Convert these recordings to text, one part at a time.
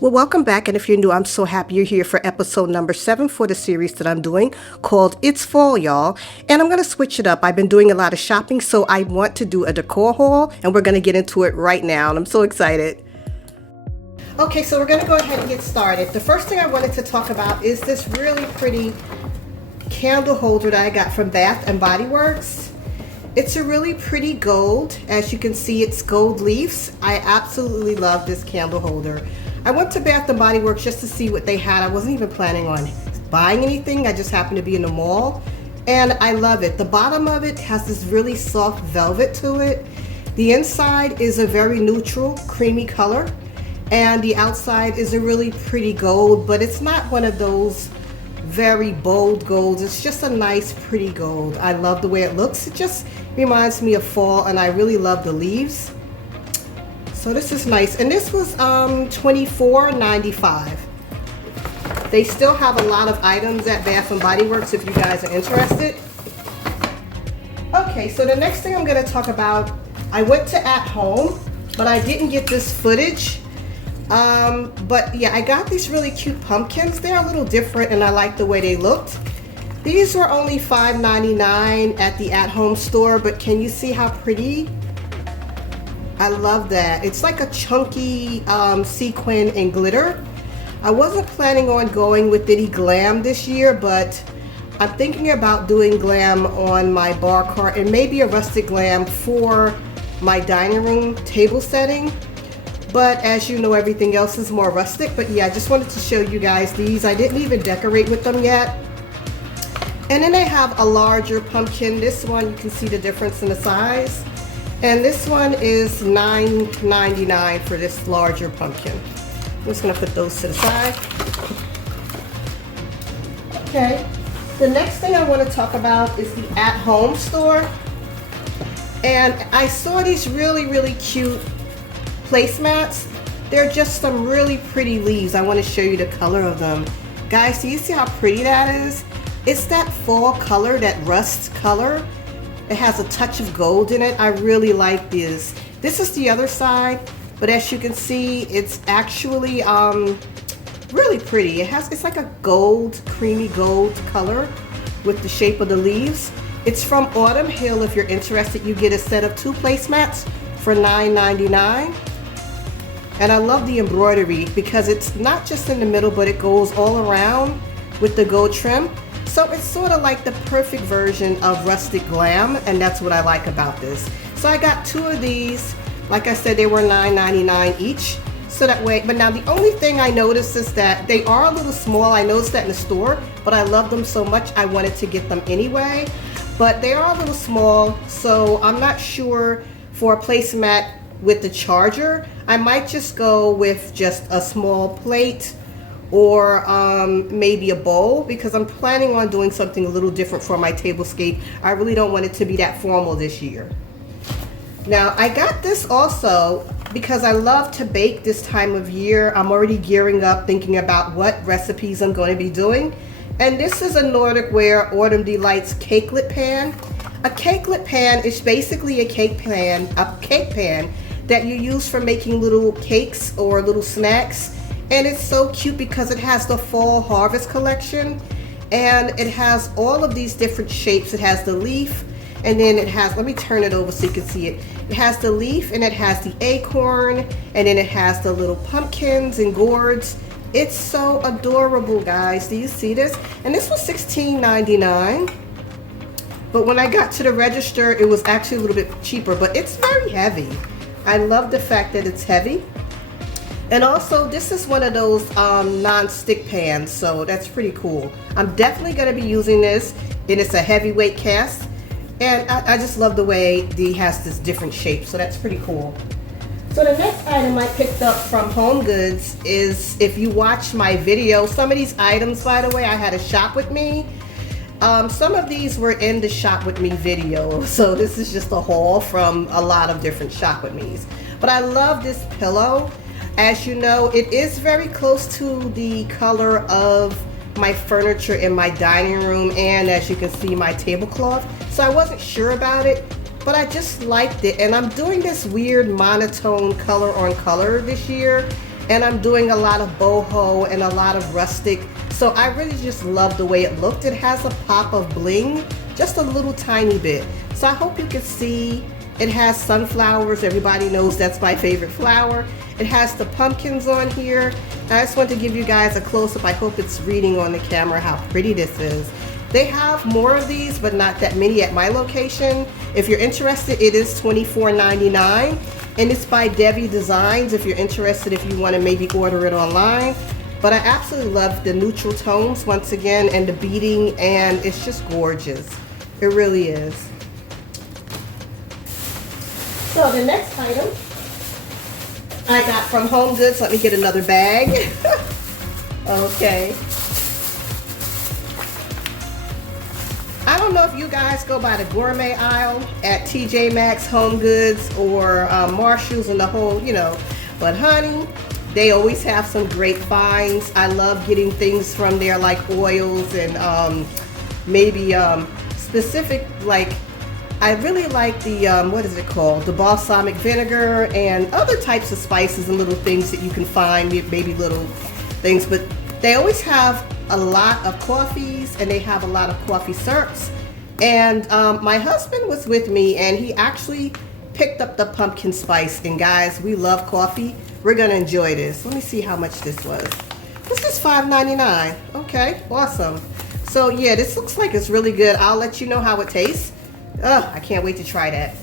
Well, welcome back, and if you're new, I'm so happy you're here for episode number 7 for the series that I'm doing called It's Fall, y'all. And I'm going to switch it up. I've been doing a lot of shopping, so I want to do a decor haul, and we're going to get into it right now, and I'm so excited. Okay, so we're going to go ahead and get started. The first thing I wanted to talk about is this really pretty candle holder that I got from Bath and Body Works. It's a really pretty gold. As you can see, it's gold leaves. I absolutely love this candle holder. I went to Bath and Body Works just to see what they had. I wasn't even planning on buying anything. I just happened to be in the mall, and I love it. The bottom of it has this really soft velvet to it. The inside is a very neutral, creamy color, and the outside is a really pretty gold, but it's not one of those very bold golds. It's just a nice, pretty gold. I love the way it looks. It just reminds me of fall, and I really love the leaves. So this is nice, and this was $24.95. They still have a lot of items at Bath and Body Works if you guys are interested. Okay, so the next thing I'm going to talk about, I went to At Home, but I didn't get this footage. But yeah, I got these really cute pumpkins. They're a little different, and I like the way they looked. These were only $5.99 at the At Home store, but can you see how pretty? I love that. It's like a chunky sequin and glitter. I wasn't planning on going with any glam this year, but I'm thinking about doing glam on my bar cart and maybe a rustic glam for my dining room table setting. But as you know, everything else is more rustic. But yeah, I just wanted to show you guys these. I didn't even decorate with them yet. And then they have a larger pumpkin. This one, you can see the difference in the size. And this one is $9.99 for this larger pumpkin. I'm just gonna put those to the side. Okay, the next thing I want to talk about is the At Home store. And I saw these really cute placemats. They're just some really pretty leaves. I want to show you the color of them. Guys, do you see how pretty that is? It's that fall color, that rust color. It has a touch of gold in it. I really like this. This is the other side, but as you can see, it's actually really pretty. It's like a gold, creamy gold color with the shape of the leaves. It's from Autumn Hill. If you're interested, you get a set of 2 placemats for $9.99. And I love the embroidery because it's not just in the middle, but it goes all around with the gold trim. So it's sort of like the perfect version of rustic glam, and that's what I like about this. So I got 2 of these. Like I said, they were $9.99 each. So that way, but now the only thing I noticed is that they are a little small. I noticed that in the store, but I love them so much I wanted to get them anyway. But they are a little small, so I'm not sure for a placemat with the charger. I might just go with just a small plate or maybe a bowl, because I'm planning on doing something a little different for my tablescape. I really don't want it to be that formal this year. Now, I got this also because I love to bake this time of year. I'm already gearing up, thinking about what recipes I'm going to be doing. And this is a Nordic Ware Autumn Delights Cakelet pan. A Cakelet pan is basically a cake pan that you use for making little cakes or little snacks. And it's so cute because it has the fall harvest collection, and it has all of these different shapes. It has the leaf, and then it has, let me turn it over so you can see it. It has the leaf, and it has the acorn, and then it has the little pumpkins and gourds. It's so adorable, guys. Do you see this? And this was $16.99. But when I got to the register, it was actually a little bit cheaper, but it's very heavy. I love the fact that it's heavy. And also, this is one of those non-stick pans, so that's pretty cool. I'm definitely going to be using this, and it's a heavyweight cast. And I just love the way it has this different shape, so that's pretty cool. So the next item I picked up from Home Goods is, if you watch my video, some of these items, by the way, I had a shop with me. Some of these were in the shop with me video, so this is just a haul from a lot of different shop with me's. But I love this pillow. As you know, it is very close to the color of my furniture in my dining room, and as you can see, my tablecloth. So I wasn't sure about it, but I just liked it. And I'm doing this weird monotone color on color this year. and I'm doing a lot of boho and a lot of rustic. So I really just love the way it looked. It has a pop of bling, just a little tiny bit. So I hope you can see. It has sunflowers. Everybody knows that's my favorite flower. It has the pumpkins on here. I just want to give you guys a close-up. I hope it's reading on the camera how pretty this is. They have more of these, but not that many at my location. If you're interested, it is $24.99, and it's by Debbie Designs if you're interested, if you want to maybe order it online. But I absolutely love the neutral tones once again, and the beading, and it's just gorgeous. It really is. So the next item I got from Home Goods. Let me get another bag. Okay. I don't know if you guys go by the gourmet aisle at TJ Maxx, Home Goods, or Marshall's and the whole, you know, but honey, they always have some great finds. I love getting things from there like oils and maybe specific, like I really like the, what is it called? The balsamic vinegar and other types of spices and little things that you can find, maybe little things, but they always have a lot of coffees and they have a lot of coffee syrups. And my husband was with me and he actually picked up the pumpkin spice. And guys, we love coffee. We're gonna enjoy this. Let me see how much this was. This is $5.99. Okay, awesome. So yeah, this looks like it's really good. I'll let you know how it tastes. I can't wait to try that.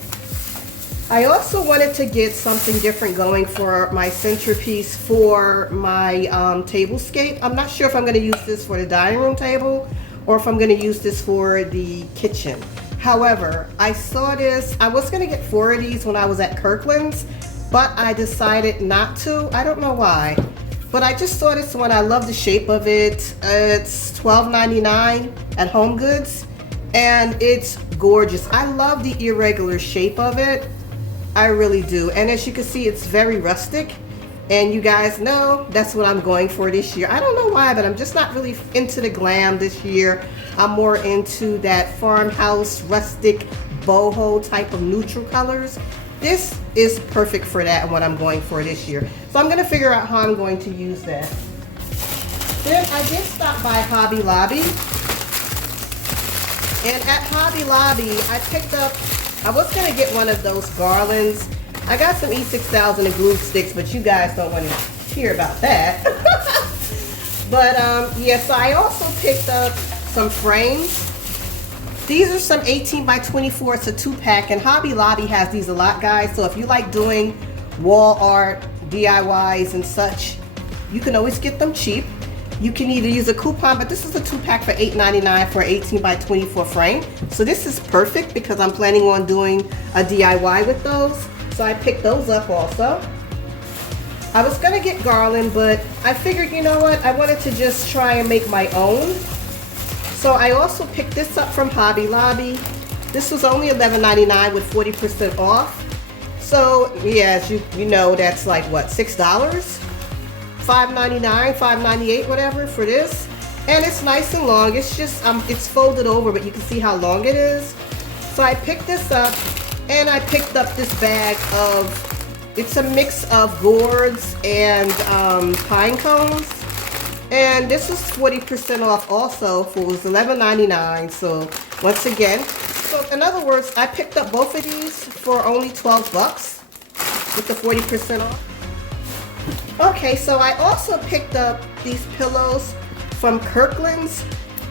I also wanted to get something different going for my centerpiece for my tablescape. I'm not sure if I'm going to use this for the dining room table or if I'm going to use this for the kitchen. However, I saw this. I was going to get 4 of these when I was at Kirklands, but I decided not to. I don't know why, but I just saw this one. I love the shape of it. It's $12.99 at Home Goods. And it's gorgeous. I love the irregular shape of it. I really do. And as you can see, it's very rustic. And you guys know that's what I'm going for this year. I don't know why, but I'm just not really into the glam this year. I'm more into that farmhouse, rustic, boho type of neutral colors. This is perfect for that and what I'm going for this year. So I'm going to figure out how I'm going to use that. Then I did stop by Hobby Lobby. And at Hobby Lobby, I picked up, I was going to get one of those garlands. I got some E6000 and glue sticks, but you guys don't want to hear about that. But yeah, so I also picked up some frames. These are some 18 by 24, it's a 2-pack, and Hobby Lobby has these a lot, guys. So if you like doing wall art, DIYs and such, you can always get them cheap. You can either use a coupon, but this is a 2-pack for $8.99 for an 18 by 24 frame. So this is perfect because I'm planning on doing a DIY with those. So I picked those up also. I was gonna get garland, but I figured, you know what? I wanted to just try and make my own. So I also picked this up from Hobby Lobby. This was only $11.99 with 40% off. So yeah, as you know, that's like what, $6? $5.99, $5.98, whatever for this. And it's nice and long. It's just it's folded over, but you can see how long it is. So I picked this up, and I picked up this bag of, it's a mix of gourds and pine cones. And this was 40% off also. It was $11.99. So once again, so in other words, I picked up both of these for only 12 bucks with the 40% off. Okay, so I also picked up these pillows from Kirklands.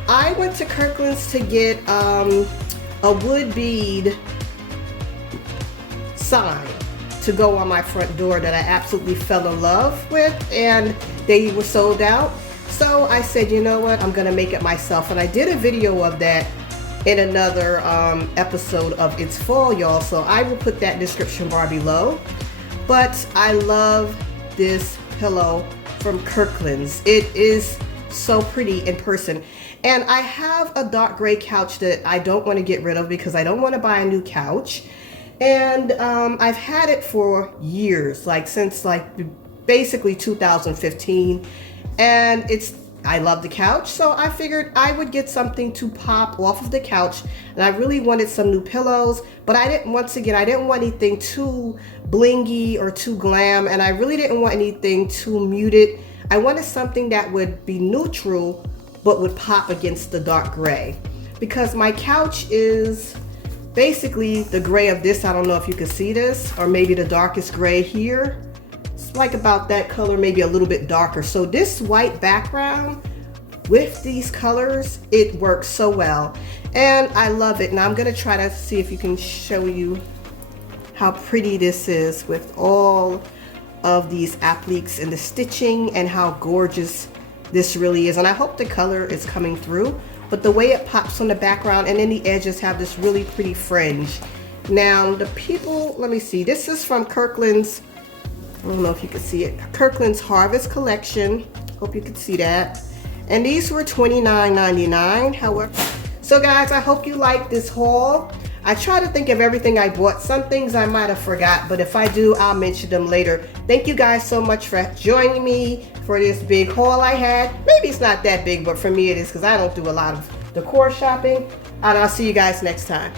I went to Kirklands to get a wood bead sign to go on my front door that I absolutely fell in love with, and they were sold out. So I said, you know what, I'm gonna make it myself, and I did a video of that in another episode of It's Fall, y'all, so I will put that in the description bar below. But I love this pillow from Kirklands. It is so pretty in person. And I have a dark gray couch that I don't want to get rid of because I don't want to buy a new couch. And I've had it for years, like since like basically 2015. And it's I love the couch, so I figured I would get something to pop off of the couch. And I really wanted some new pillows, but I didn't want anything too blingy or too glam, and I really didn't want anything too muted. I wanted something that would be neutral, but would pop against the dark gray. Because my couch is basically the gray of this. I don't know if you can see this, or maybe the darkest gray here. Like about that color, maybe a little bit darker. So this white background with these colors, it works so well, and I love it. And I'm gonna try to see if you can show you how pretty this is with all of these appliques and the stitching, and how gorgeous this really is. And I hope the color is coming through, but the way it pops on the background, and then the edges have this really pretty fringe. Now the people, let me see, this is from Kirklands. I don't know if you can see it. Kirkland's Harvest Collection. Hope you can see that. And these were $29.99. However, so guys, I hope you like this haul. I try to think of everything I bought. Some things I might have forgot, but if I do, I'll mention them later. Thank you guys so much for joining me for this big haul I had. Maybe it's not that big, but for me it is, because I don't do a lot of decor shopping. And I'll see you guys next time.